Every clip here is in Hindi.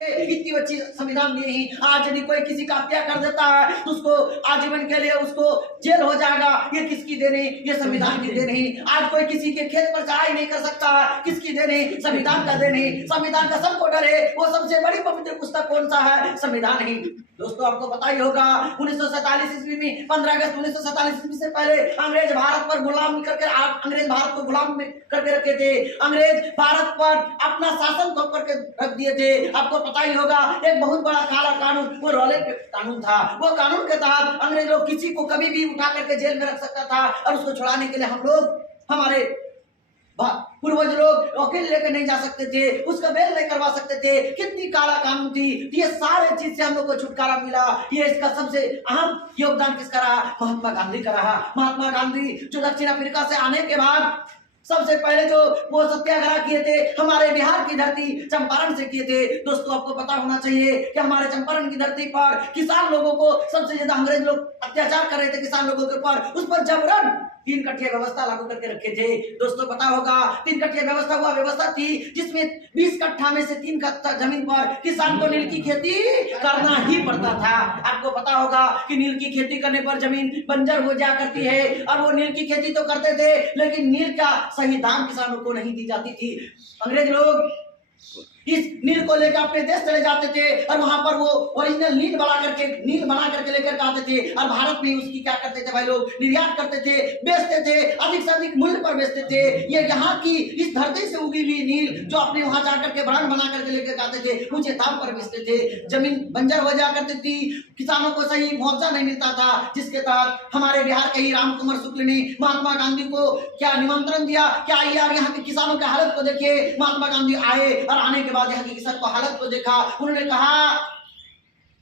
इतनी अच्छी संविधान दी नहीं। आज यदि कोई किसी का हत्या कर देता है तो उसको आजीवन के लिए उसको जेल हो जाएगा। ये किसकी देनी? ये संविधान की देनी। आज कोई किसी के खेत पर चढ़ाई नहीं कर सकता, किसकी देनी? संविधान का देनी। संविधान का सबको डर है। वो सबसे बड़ी पवित्र पुस्तक कौन सा है? संविधान ही। दोस्तों आपको पता ही होगा 1947 ईस्वी में 15 अगस्त 1947 ईस्वी से पहले अंग्रेज भारत पर गुलाम करके अंग्रेज भारत को गुलाम करके रखे थे। अंग्रेज भारत पर अपना शासन थोप करके रख दिए थे। आपको पता ही होगा एक बहुत बड़ा काला कानून, वो रॉलेट कानून था। वो कानून के तहत अंग्रेज लोग किसी को कभी भी उठा करके जेल में रख सकता था और उसको छुड़ाने के लिए हम लोग, हमारे पूर्वज लोग वकील लेकर नहीं जा सकते थे, उसका बेल नहीं करवा सकते थे। कितनी काला कानून थी। ये सारे चीज से हम लोग को छुटकारा मिला। ये इसका सबसे अहम योगदान किसका रहा? महात्मा गांधी का रहा। महात्मा गांधी जो दक्षिण अफ्रीका से आने के बाद सबसे पहले जो वो सत्याग्रह किए थे हमारे बिहार की धरती चंपारण से किए थे। दोस्तों आपको पता होना चाहिए कि हमारे चंपारण की धरती पर किसान लोगों को सबसे ज्यादा अंग्रेज लोग अत्याचार कर रहे थे किसान लोगों के ऊपर। उस पर जबरन 3 कट्ठिया व्यवस्था लागू करके रखे थे। दोस्तों पता होगा 3 कट्ठिया व्यवस्था वह व्यवस्था थी जिसमें 20 कट्ठा में से 3 कट्ठा जमीन पर किसान को नील की खेती करना ही पड़ता था। आपको पता होगा कि नील की खेती करने पर जमीन बंजर हो जा करती है और वो नील की खेती तो करते थे लेकिन नील का सही दाम किसानों को नहीं दी जाती थी। अंग्रेज लोग इस नील को लेकर अपने देश चले जाते थे और वहां पर वो ओरिजिनल नील बना करके लेकर आते थे और भारत में उसकी क्या करते थे भाई लोग? निर्यात करते थे, बेचते थे, अधिक से अधिक मूल्य पर बेचते थे। ये यहाँ की इस धरती से उगी हुई नील जो अपने वहां जाकर के ब्रांड बना करके लेकर आते थे, ऊंचे दाम पर बेचते थे। जमीन बंजर हो जा करती थी, किसानों को सही मुआवजा नहीं मिलता था, जिसके तहत हमारे बिहार के ही राम कुमार शुक्ल ने महात्मा गांधी को क्या निमंत्रण दिया, क्या आइए आप यहाँ के किसानों की हालत को देखिए। महात्मा गांधी आए और आने के बाद यहाँ की किसान को हालत को देखा। उन्होंने कहा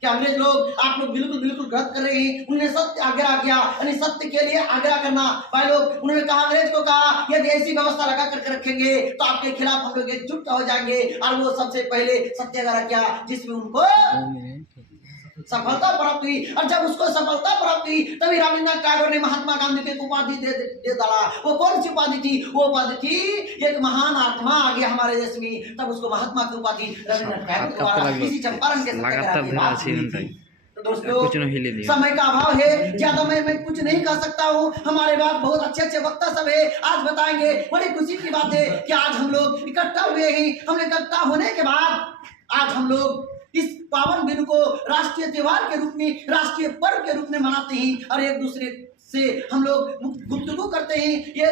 कि अंग्रेज लोग आप लोग बिल्कुल गलत कर रहे हैं। उन्होंने सत्य आग्रह किया, यानी सत्य के लिए आग्रह करना भाई लोग। उन्होंने कहा अंग्रेज को कहा यदि ऐसी व्यवस्था लगा करके रखेंगे तो आपके खिलाफ हम लोग एकजुट हो जाएंगे। और वो सबसे पहले सत्याग्रह किया जिसमें उनको सफलता प्राप्त हुई। और जब उसको सफलता प्राप्त हुई तभी रविन्द्रनाथ टैगोर ने महात्मा गांधी को उपाधि दे डाला। वो कौन सी उपाधि थी? वो उपाधि थी एक महान आत्मा आ गया हमारे देश में, तब उसको महात्मा की उपाधि रविन्द्रनाथ टैगोर द्वारा किसी चंपारण के तो दोस्तों समय का अभाव है, ज्यादा मैं कुछ नहीं कर सकता हूँ। हमारे बाद बहुत अच्छे वक्ता सब है, आज बताएंगे। बड़ी खुशी की बात है कि आज हम लोग इकट्ठा हुए हैं। हम इकट्ठा होने के बाद आज हम लोग इस पावन दिन को राष्ट्रीय त्योहार के रूप में, राष्ट्रीय पर्व के रूप में मनाते हैं और एक दूसरे से हम लोग गुफ्तगू करते हैं। ये